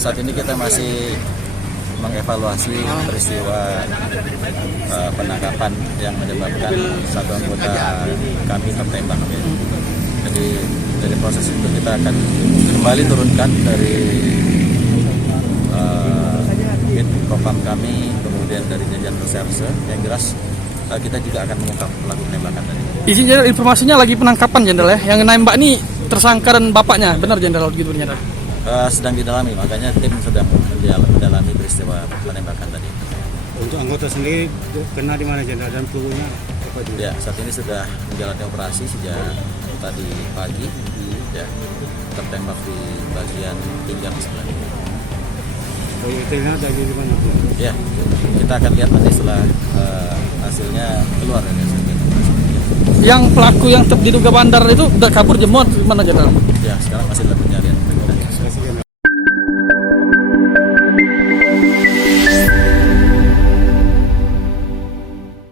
saat ini kita masih mengevaluasi peristiwa penangkapan yang menyebabkan satu anggota kami tertembak. Jadi dari proses itu kita akan kembali turunkan dari Propam kami, kemudian dari jajaran reserse. Yang jelas kita juga akan mengungkap pelaku penembakan tadi. Izin Jenderal, informasinya lagi penangkapan Jenderal ya. Yang nembak ini tersangka dan bapaknya, benar Jenderal gitu Jenderal? Sedang didalami, makanya tim sedang mendalami peristiwa penembakan tadi. Untuk anggota sendiri kena di mana Jenderal dan pelurunya apa juga? Ya, saat ini sudah menjalani operasi sejak tadi pagi. Ya, tertembak di bagian pinggang sebelah. Detailnya dari mana? Ya, kita akan lihat nanti setelah hasilnya keluar dari hasil operasi. Yang pelaku yang diduga bandar itu udah kabur jemot, mana Jenderal? Ya, sekarang masih dalam pencarian.